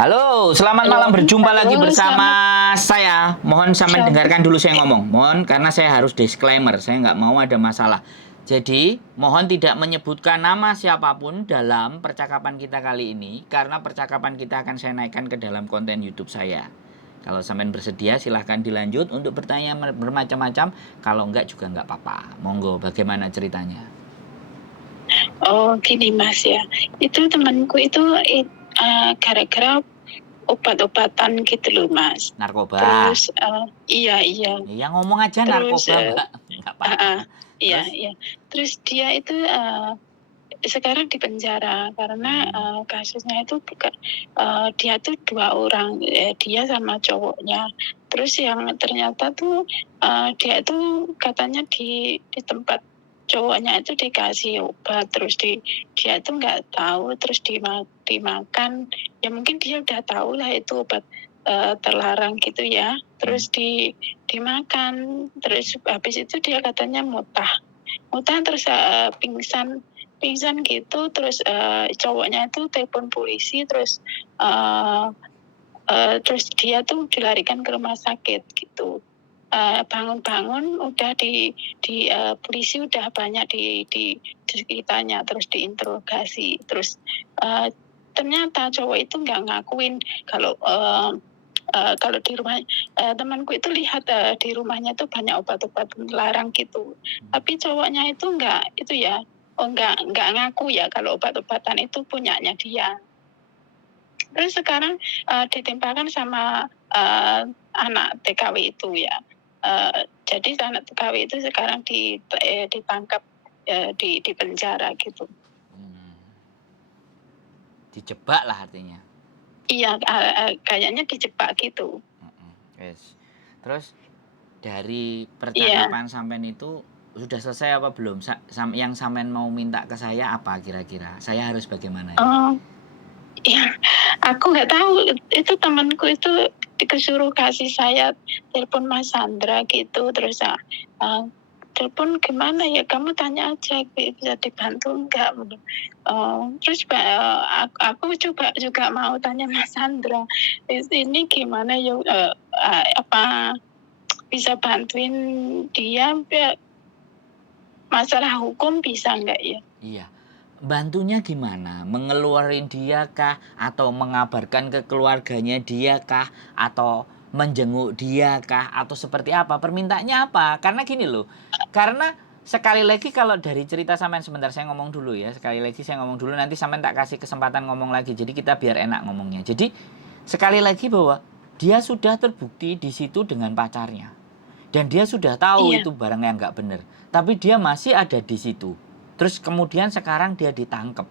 Halo, selamat Halo, malam, berjumpa lagi halo, bersama selamat saya. Mohon sampean selamat. dengarkan dulu saya ngomong. Mohon karena saya harus disclaimer, saya nggak mau ada masalah. Jadi, mohon tidak menyebutkan nama siapapun dalam percakapan kita kali ini, karena percakapan kita akan saya naikkan ke dalam konten YouTube saya. Kalau sampean bersedia, silahkan dilanjut untuk bertanya bermacam-macam. Kalau enggak juga nggak apa-apa. Monggo, bagaimana ceritanya? Oh, gini Mas ya. Itu temanku itu gara-gara obat-obatan gitu loh Mas. Narkoba. Terus iya iya. Ya ngomong aja Terus narkoba, Mbak. Nggak ah, apa-apa. ah, iya Terus? iya. Terus dia itu sekarang di penjara karena Hmm. kasusnya itu bukan dia tuh dua orang, dia sama cowoknya. Terus yang ternyata tuh dia itu katanya di tempat cowoknya itu dikasih obat, terus dia itu nggak tahu, terus dimakan. Ya mungkin dia udah tahu lah itu obat terlarang gitu ya. Terus dimakan, terus habis itu dia katanya muntah terus pingsan gitu, terus cowoknya itu telepon polisi, terus dia tuh dilarikan ke rumah sakit gitu. Bangun-bangun udah di polisi udah banyak di sekitarnya, terus diinterogasi, terus ternyata cowok itu nggak ngakuin kalau kalau di rumah temanku itu lihat di rumahnya tuh banyak obat-obat larang gitu. Tapi cowoknya itu nggak itu ya, nggak ngaku ya kalau obat-obatan itu punyanya dia. Terus sekarang ditimpakan sama anak TKW itu ya. Jadi anak TKW itu sekarang ditangkap di penjara gitu. Hmm. Dijebak lah artinya. Iya, kayaknya dijebak gitu. Yes. Terus dari Iya. percakapan sampean itu sudah selesai apa belum? Yang sampean mau minta ke saya apa kira-kira? Saya harus bagaimana ini? Oh, iya. Aku nggak tahu, itu temanku itu disuruh kasih saya telepon Mas Sandra gitu, terus telepon gimana ya, kamu tanya aja bisa dibantu nggak. Terus aku juga mau tanya Mas Sandra, ini gimana ya, apa bisa bantuin dia masalah hukum bisa nggak ya? Iya. Bantunya gimana? Mengeluarin dia kah? Atau mengabarkan ke keluarganya dia kah? Atau menjenguk dia kah? Atau seperti apa? Permintaannya apa? Karena gini loh. Karena sekali lagi kalau dari cerita sampean, sebentar saya ngomong dulu ya. Sekali lagi saya ngomong dulu, nanti sampean tak kasih kesempatan ngomong lagi. Jadi kita biar enak ngomongnya. Jadi sekali lagi bahwa dia sudah terbukti di situ dengan pacarnya. Dan dia sudah tahu Iya. itu barang yang nggak benar. Tapi dia masih ada di situ. Terus kemudian sekarang dia ditangkap.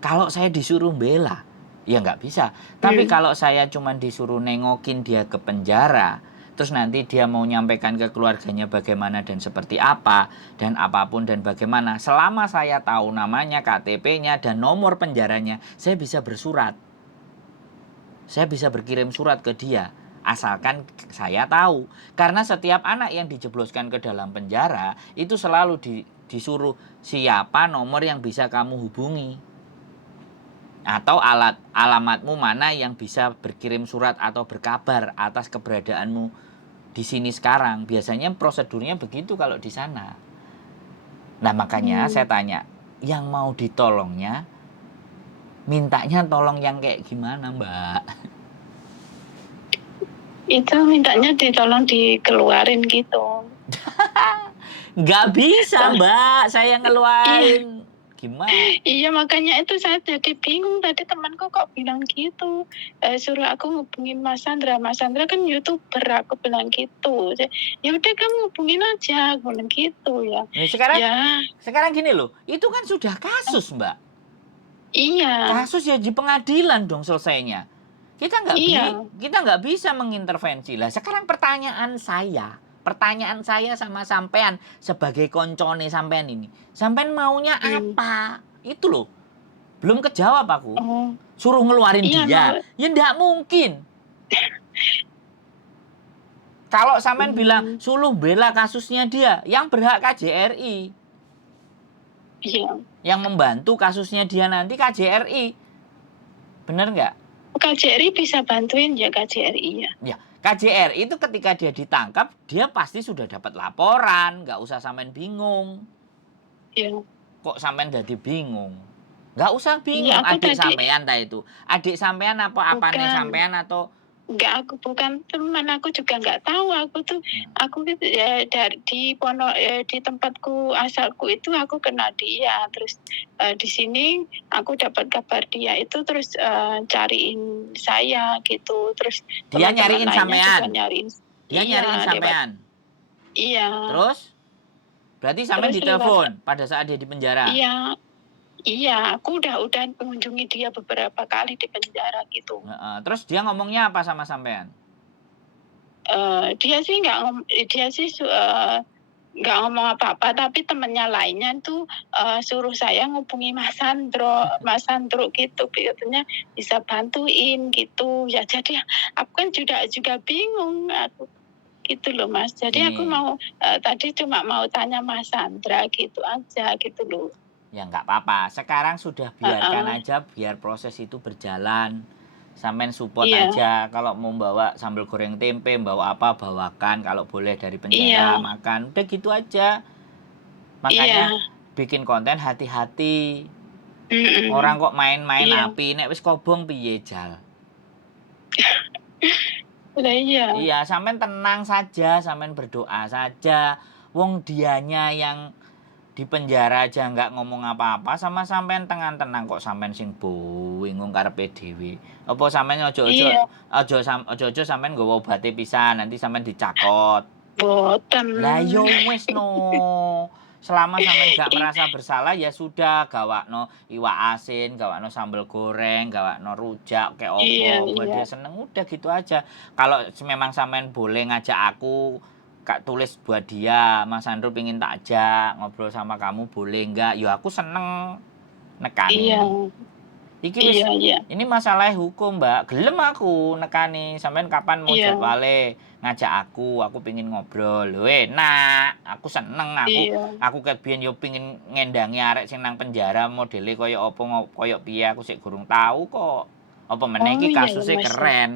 Kalau saya disuruh bela, ya nggak bisa. Tapi Hmm. kalau saya cuma disuruh nengokin dia ke penjara, terus nanti dia mau nyampaikan ke keluarganya bagaimana dan seperti apa, dan apapun dan bagaimana, selama saya tahu namanya, KTP-nya, dan nomor penjaranya, saya bisa bersurat. Saya bisa berkirim surat ke dia. Asalkan saya tahu. Karena setiap anak yang dijebloskan ke dalam penjara, itu selalu disuruh siapa nomor yang bisa kamu hubungi. Atau alamatmu mana yang bisa berkirim surat atau berkabar atas keberadaanmu di sini sekarang. Biasanya prosedurnya begitu kalau di sana. Nah makanya saya tanya, yang mau ditolongnya, mintanya tolong yang kayak gimana Mbak? Itu mintanya ditolong dikeluarin gitu. Nggak bisa Mbak, saya Iya, ngeluarin. Gimana? iya makanya itu saya jadi bingung, tadi temanku kok bilang gitu. Suruh aku ngubungin Mas Sandra. Mas Sandra kan YouTuber, aku bilang gitu. Ya udah kamu hubungin aja, aku bilang gitu ya. Nah, sekarang Ya, sekarang gini loh, itu kan sudah kasus Mbak. iya, Kasus ya di pengadilan dong selesainya. iya. Kita nggak bisa mengintervensi lah. Sekarang pertanyaan saya sama sampean sebagai koncone sampean ini, sampean maunya Hmm. apa? Itu loh, belum kejawab aku. Oh, Suruh ngeluarin iya mau. dia, ya nggak mungkin. Kalau sampean bilang Hmm, suruh bela kasusnya dia, yang berhak KJRI, iya. yang membantu kasusnya dia nanti KJRI, bener nggak? KJRI bisa bantuin ya, KJRI ya. Ya, KJRI itu ketika dia ditangkap, dia pasti sudah dapat laporan, nggak usah sampean bingung. Iya. Kok sampean jadi bingung? Nggak usah Iya, bingung, aku adik tadi sampean ta itu. Adik sampean apa apane bukan. sampean atau Enggak, aku bukan teman, aku juga nggak tahu. Aku gitu ya di tempatku asalku itu aku kenal dia. Terus di sini aku dapat kabar dia itu terus cariin saya gitu. Terus dia teman-teman nyariin lainnya juga sampean? nyariin. Dia nyariin Iya, lewat. sampean. Iya, Terus berarti sampean terus lewat. ditelepon pada saat dia di penjara. Iya, iya. Aku udah mengunjungi dia beberapa kali di penjara gitu. Heeh. Terus dia ngomongnya apa sama sampean? Dia sih nggak ngomong apa-apa, tapi temennya lainnya tuh suruh saya ngubungi Mas Sandro gitu, katanya bisa bantuin gitu. Ya jadi aku kan juga bingung aku gitu loh Mas. Jadi aku Gini, mau tadi cuma mau tanya Mas Sandra gitu aja gitu loh. ya nggak apa-apa. Sekarang sudah biarkan Heeh. aja biar proses itu berjalan. Sampean support Iya, aja. Kalau mau bawa sambal goreng tempe, bawa apa bawakan. Kalau boleh dari penjara iya, makan. Udah gitu aja. Makanya iya, bikin konten hati-hati. mm-mm, Orang kok main-main iya, api, nek wis kobong piye jal. udah iya, Iya, sampean tenang saja, sampean berdoa saja. Wong dianya yang di penjara aja nggak ngomong apa-apa sama sampean tenang-tenang kok sampean sing bingung karepe dhewe. Apa sampean iya, ojo sampean nggawa obate pisan, nanti sampean dicakot. boten, Lah yo wis no. Selama sampean nggak I- merasa bersalah ya sudah, gawakno iwak asin, gawakno sambal goreng, gawakno rujak kayak iya, opo, buat iya, dia seneng udah gitu aja. Kalau memang sampean boleh ngajak aku, Kak tulis buat dia, Mas Sandro pingin tak ajak ngobrol sama kamu boleh nggak? Ya aku seneng iya, nekani. Iki wis iya, iya, ini masalah hukum, Mbak. Gelem aku nekani. Sampean kapan mau iya, jadwale ngajak aku pingin ngobrol. Lho enak, aku seneng iya. aku ket biyen yo pingin ngendangi arek sing nang penjara modele kaya apa kaya piye aku sik gurung tahu kok. Apa meneh Oh iki iya ya kasusnya Mas ya. keren.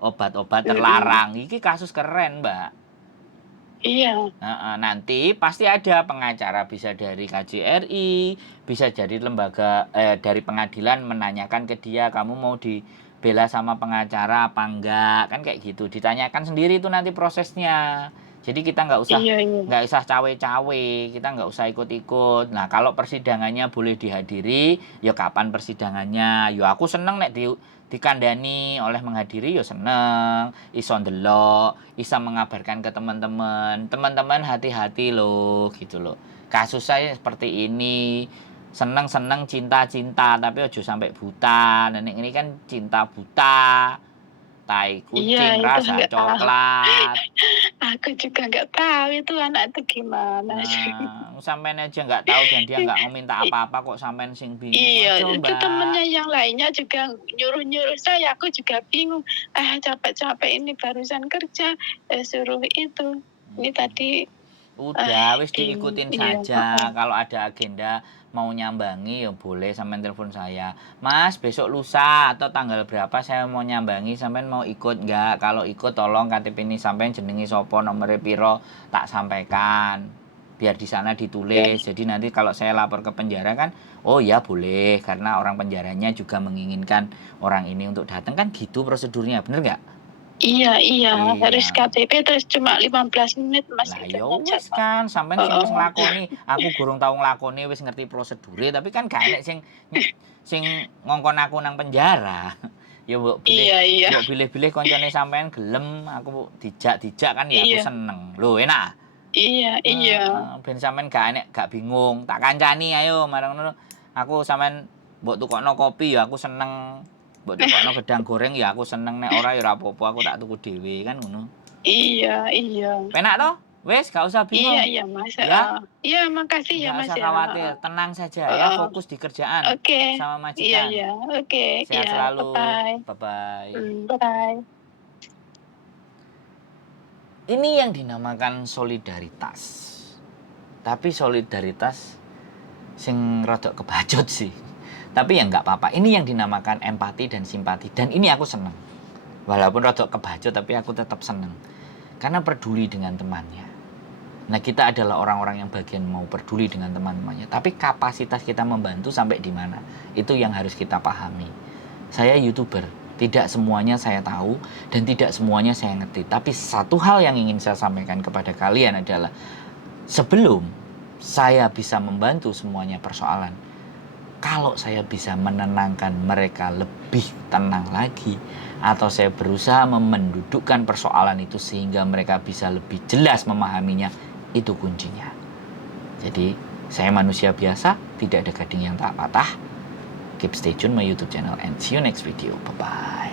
Obat-obat Mm-mm. terlarang. Iki kasus keren, Mbak. Iya, Heeh, nanti pasti ada pengacara bisa dari KJRI, bisa jadi dari pengadilan menanyakan ke dia kamu mau dibela sama pengacara apa enggak kan kayak gitu ditanyakan sendiri itu nanti prosesnya jadi kita iya, iya, nggak usah cawe-cawe kita nggak usah ikut-ikut nah kalau persidangannya boleh dihadiri ya kapan persidangannya ya aku seneng nek dikandani oleh menghadiri ya seneng iso ndelok bisa mengabarkan ke teman-teman hati-hati loh gitu loh kasus saya seperti ini seneng-seneng cinta-cinta tapi ojo sampai buta nenek ini kan cinta buta tai iya kucing itu rasa nggak tahu. coklat. Aku juga nggak tahu itu anak itu gimana. Nah sampean aja nggak tahu dan dia nggak meminta I- apa-apa kok sampean sing bingung Iya, ojo itu mbak. temennya yang lainnya juga nyuruh-nyuruh saya. Aku juga bingung. Capek-capek ini barusan kerja, suruh itu. Ini tadi, Udah, wis di, diikutin iya, saja. Kalau ada agenda mau nyambangi ya boleh sampean telepon saya. Mas, besok lusa atau tanggal berapa saya mau nyambangi, sampean mau ikut nggak? Kalau ikut tolong KTP ini sampean jenengi sopo, nomornya piro, tak sampaikan. Biar di sana iya, ditulis. Jadi nanti kalau saya lapor ke penjara kan, oh ya boleh karena orang penjaranya juga menginginkan orang ini untuk datang kan gitu prosedurnya, bener nggak? iya, iya, harus Iya. KTP terus cuma 15 menit Mas Lah ya itunya wis jadwal. kan sampean sing wis Oh, nglakoni, aku gurung tau nglakoni wis ngerti prosedure tapi kan gak enek sing ngongkon aku nang penjara. Ya iya, iya, mbok bilih-bilih koncone sampean gelem aku dijak-dijak kan ya aku iya, seneng. Lho enak. iya, iya, Heeh, ben sampean gak bingung, tak kancani ayo marang ngono. Aku sampean mbok tukokno kopi ya aku seneng. Mbok tukokno gedang goreng ya aku seneng nek ora ya ora apa-apa aku tak tuku dhewe kan ngono. iya, iya. Penak toh? Wis gak usah Iya, bingung. iya, Mas, Ya, heeh. Iya, makasih ya, nggak Mas, usah ya, khawatir, heeh, tenang saja ya, heeh. fokus di kerjaan Oke, sama iya, majikan. iya, oke, Sehat iya, selalu, bye-bye. bye-bye. Bye-bye. Ini yang dinamakan solidaritas. Tapi solidaritas sing rodok kebacut sih. Tapi ya nggak apa-apa. Ini yang dinamakan empati dan simpati. Dan ini aku seneng. Walaupun rada kebacut, tapi aku tetap seneng. Karena peduli dengan temannya. Nah, kita adalah orang-orang yang bagian mau peduli dengan teman-temannya. Tapi kapasitas kita membantu sampai di mana? Itu yang harus kita pahami. Saya YouTuber. Tidak semuanya saya tahu dan tidak semuanya saya ngerti. Tapi satu hal yang ingin saya sampaikan kepada kalian adalah sebelum saya bisa membantu semuanya persoalan, kalau saya bisa menenangkan mereka lebih tenang lagi, atau saya berusaha mendudukkan persoalan itu sehingga mereka bisa lebih jelas memahaminya, itu kuncinya. Jadi, saya manusia biasa, tidak ada gading yang tak patah. Keep stay tune my YouTube channel and see you next video. Bye-bye.